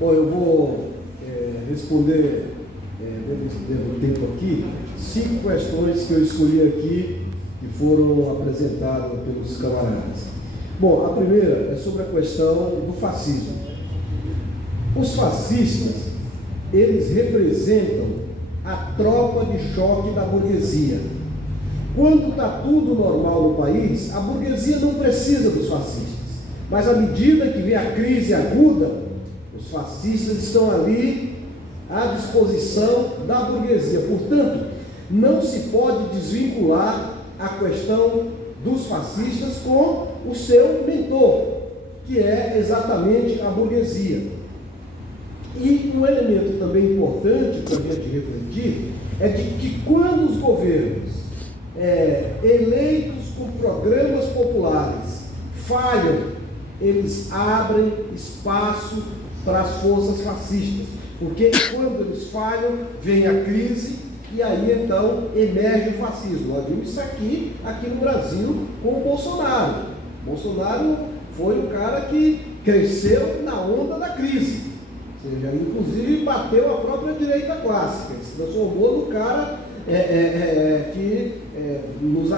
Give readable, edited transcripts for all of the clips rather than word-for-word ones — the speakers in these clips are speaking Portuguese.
Bom, eu vou responder, dentro do tempo aqui, 5 questões que eu escolhi aqui que foram apresentadas pelos camaradas. Bom, a primeira é sobre a questão do fascismo. Os fascistas, eles representam a tropa de choque da burguesia. Quando está tudo normal no país, a burguesia não precisa dos fascistas. Mas à medida que vem a crise aguda, os fascistas estão ali à disposição da burguesia. Portanto, não se pode desvincular a questão dos fascistas com o seu mentor, que é exatamente a burguesia. E um elemento também importante para a gente refletir é de que quando os governos eleitos com programas populares falham, eles abrem espaço para as forças fascistas, porque quando eles falham, vem a crise e aí então emerge o fascismo. Nós vimos isso aqui no Brasil com o Bolsonaro. Bolsonaro foi o cara que cresceu na onda da crise, ou seja, inclusive bateu a própria direita clássica, ele se transformou no cara que nos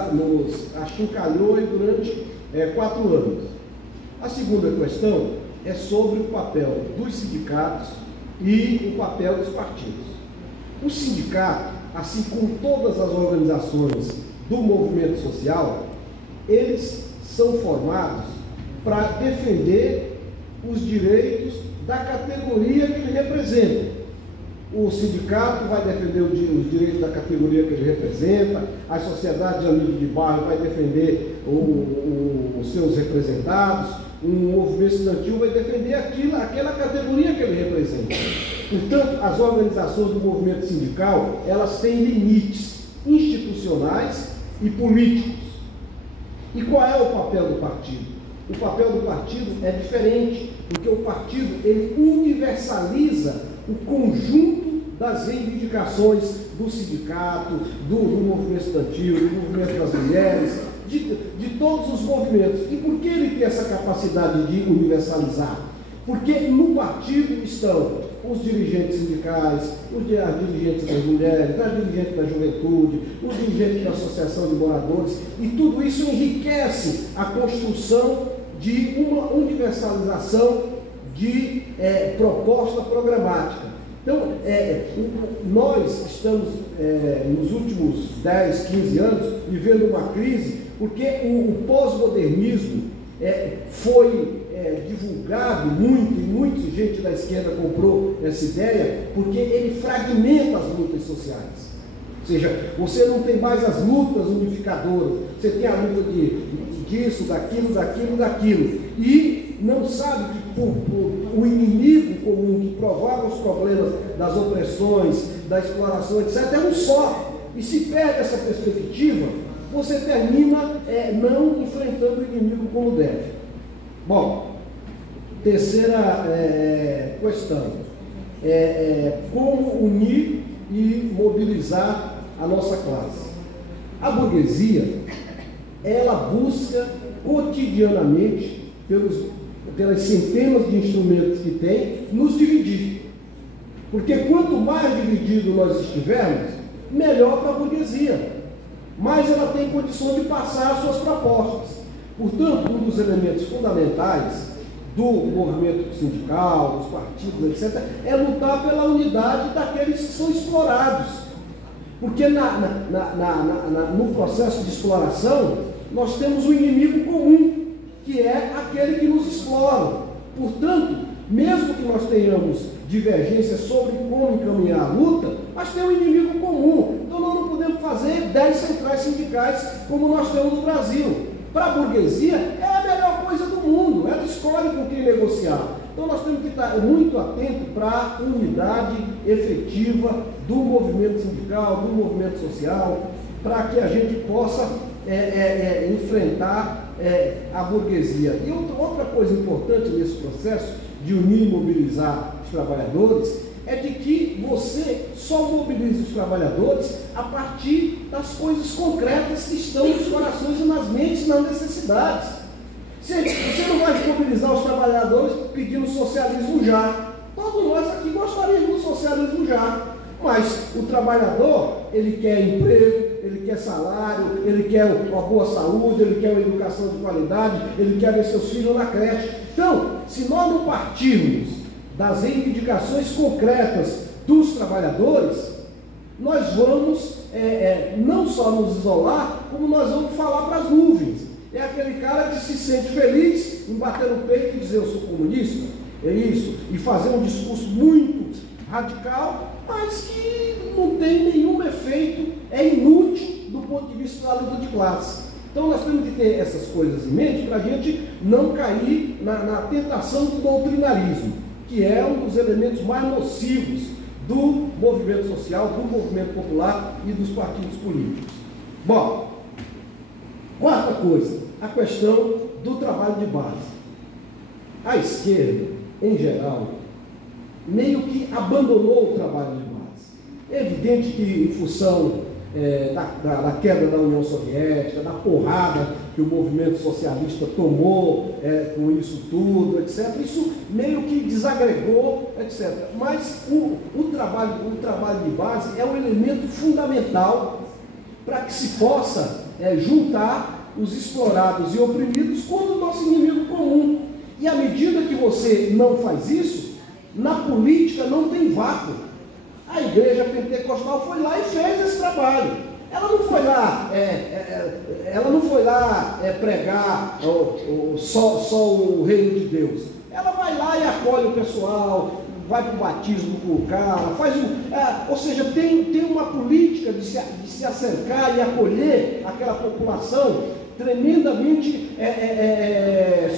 achincalhou durante 4 anos. A segunda questão é sobre o papel dos sindicatos e o papel dos partidos. O sindicato, assim como todas as organizações do movimento social, eles são formados para defender os direitos da categoria que ele representa. O sindicato vai defender os direitos da categoria que ele representa, a sociedade de amigos de bairro vai defender os seus representados, um movimento estudantil vai defender aquela categoria que ele representa. Portanto, as organizações do movimento sindical, elas têm limites institucionais e políticos. E qual é o papel do partido? O papel do partido é diferente, porque o partido ele universaliza o conjunto das reivindicações do sindicato, do movimento estudantil, do movimento das mulheres, de todos os movimentos. E por que ele tem essa capacidade de universalizar? Porque no partido estão os dirigentes sindicais, as dirigentes das mulheres, as dirigentes da juventude, os dirigentes da associação de moradores, e tudo isso enriquece a construção de uma universalização de proposta programática. Então, nós estamos, nos últimos 10, 15 anos, vivendo uma crise, porque o pós-modernismo foi divulgado muito, e muita gente da esquerda comprou essa ideia, porque ele fragmenta as lutas sociais. Ou seja, você não tem mais as lutas unificadoras, você tem a luta disso, daquilo, e não sabe que o inimigo comum que provoca os problemas das opressões, da exploração, etc., é um só. E se perde essa perspectiva, você termina não enfrentando o inimigo como deve. Bom, terceira questão, como unir e mobilizar a nossa classe. A burguesia, ela busca cotidianamente, pelas centenas de instrumentos que tem, nos dividir. Porque quanto mais dividido nós estivermos, melhor para a burguesia. Mais ela tem condições de passar as suas propostas. Portanto, um dos elementos fundamentais do movimento sindical, dos partidos, etc., é lutar pela unidade daqueles que são explorados. Porque no processo de exploração, nós temos um inimigo comum, que é aquele que nos explora. Portanto, mesmo que nós tenhamos divergências sobre como encaminhar a luta, mas tem um inimigo comum. Então nós não podemos fazer 10 centrais sindicais como nós temos no Brasil. Para a burguesia, é a melhor coisa do mundo, ela escolhe com quem negociar. Então nós temos que estar muito atentos para a unidade efetiva do movimento sindical, do movimento social, para que a gente possa enfrentar a burguesia. E outra coisa importante nesse processo de unir e mobilizar os trabalhadores é de que você só mobiliza os trabalhadores a partir das coisas concretas que estão nos corações e nas mentes, nas necessidades. Se a mobilizar os trabalhadores pedindo socialismo já. Todos nós aqui gostaríamos do socialismo já. Mas o trabalhador, ele quer emprego, ele quer salário, ele quer uma boa saúde, ele quer uma educação de qualidade, ele quer ver seus filhos na creche. Então, se nós não partirmos das reivindicações concretas dos trabalhadores, nós vamos não só nos isolar, como nós vamos falar para as nuvens. É aquele cara que se sente feliz em bater no peito e dizer eu sou comunista, é isso, e fazer um discurso muito radical, mas que não tem nenhum efeito, é inútil do ponto de vista da luta de classe. Então nós temos que ter essas coisas em mente para a gente não cair na tentação do doutrinarismo, que é um dos elementos mais nocivos do movimento social, do movimento popular e dos partidos políticos. Bom, quarta coisa, a questão do trabalho de base. A esquerda, em geral, meio que abandonou o trabalho de base. É evidente que, em função da queda da União Soviética, da porrada que o movimento socialista tomou com isso tudo, etc., isso meio que desagregou, etc. Mas o trabalho de base é um elemento fundamental para que se possa juntar os explorados e oprimidos contra o nosso inimigo comum. E à medida que você não faz isso, na política não tem vácuo. A igreja pentecostal foi lá e fez esse trabalho. Ela não foi lá pregar só o reino de Deus. Ela vai lá e acolhe o pessoal, vai para o batismo com o cara, ou seja, tem uma política de se acercar e acolher aquela população tremendamente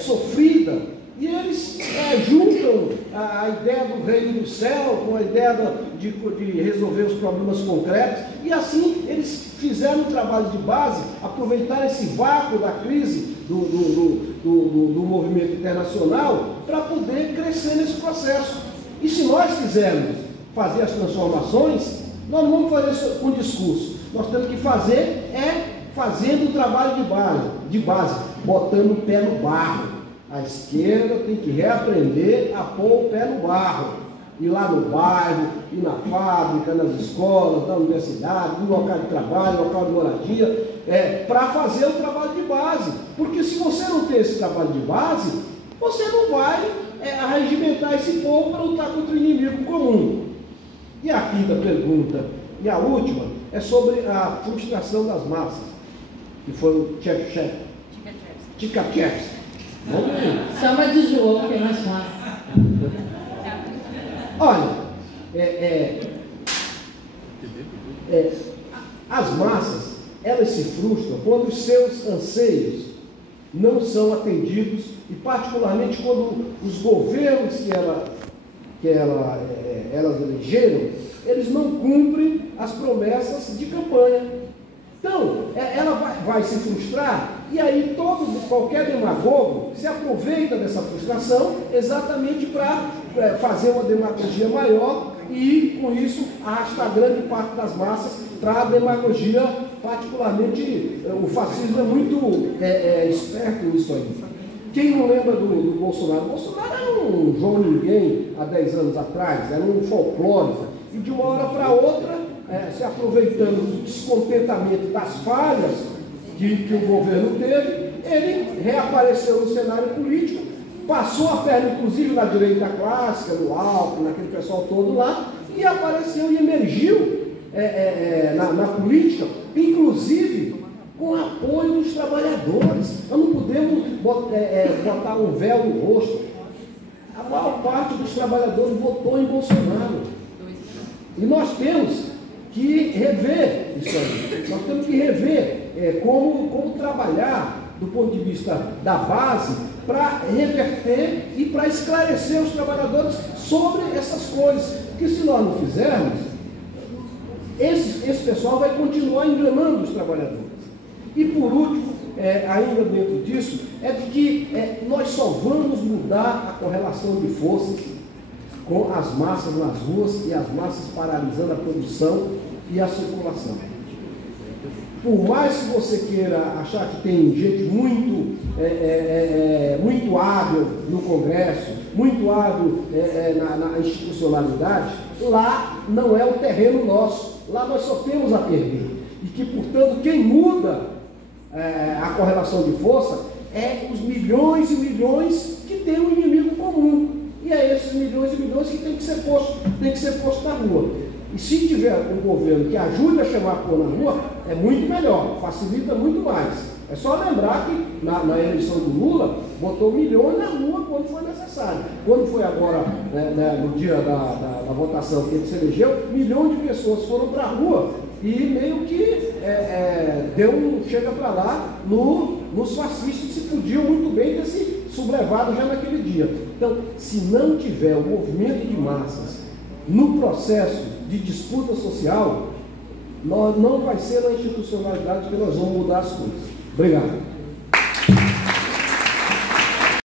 sofrida. E eles juntam a ideia do reino do céu com a ideia de resolver os problemas concretos, e assim eles fizeram o trabalho de base, aproveitaram esse vácuo da crise do movimento internacional para poder crescer nesse processo. E se nós quisermos fazer as transformações, nós não vamos fazer isso com discurso, nós temos que fazer fazendo o trabalho de base, botando o pé no barro. A esquerda tem que reaprender a pôr o pé no barro, ir lá no bairro, ir na fábrica, nas escolas, na universidade, no local de trabalho, local de moradia, para fazer o trabalho de base. Porque se você não tem esse trabalho de base, você não vai arregimentar esse povo para lutar contra o inimigo comum. E a quinta pergunta, e a última, é sobre a frustração das massas, que foi o Tchaikovsky. Chama de João, que é mais fácil. Olha, as massas, elas se frustram quando os seus anseios não são atendidos, e particularmente quando os governos que elas elegeram, eles não cumprem as promessas de campanha. Então, ela vai se frustrar, e aí qualquer demagogo se aproveita dessa frustração exatamente para fazer uma demagogia maior e, com isso, arrastar grande parte das massas para a demagogia, particularmente o fascismo é muito esperto nisso aí. Quem não lembra do Bolsonaro? O Bolsonaro era um João Ninguém há 10 anos atrás, era um folclore, e de uma hora para outra, se aproveitando do descontentamento das falhas que o governo teve, ele reapareceu no cenário político, passou a perna inclusive na direita clássica, no Alckmin, naquele pessoal todo lá, e apareceu e emergiu na política, inclusive com apoio dos trabalhadores. Nós não podemos botar um véu no rosto. A maior parte dos trabalhadores votou em Bolsonaro. E nós temos que rever isso aí. Nós temos que rever como trabalhar do ponto de vista da base para reverter e para esclarecer os trabalhadores sobre essas coisas. Porque se nós não fizermos, esse pessoal vai continuar enganando os trabalhadores. E por último, ainda dentro disso, de que nós só vamos mudar a correlação de forças com as massas nas ruas e as massas paralisando a produção e a circulação. Por mais que você queira achar que tem gente muito muito hábil no Congresso, muito hábil na institucionalidade, lá não é o terreno nosso, lá nós só temos a perder. E que, portanto, quem muda a correlação de força é os milhões e milhões que têm um inimigo comum. E é esses milhões e milhões que tem que ser posto na rua. E se tiver um governo que ajude a chamar a pôr na rua, é muito melhor, facilita muito mais. É só lembrar que na eleição do Lula, botou milhões na rua quando foi necessário. Quando foi agora, no dia da votação que ele se elegeu, milhões de pessoas foram para a rua e meio que deu um chega para lá nos fascistas que se podiam muito bem ter se sublevado já naquele dia. Então, se não tiver um movimento de massas no processo de disputa social, não vai ser na institucionalidade que nós vamos mudar as coisas. Obrigado.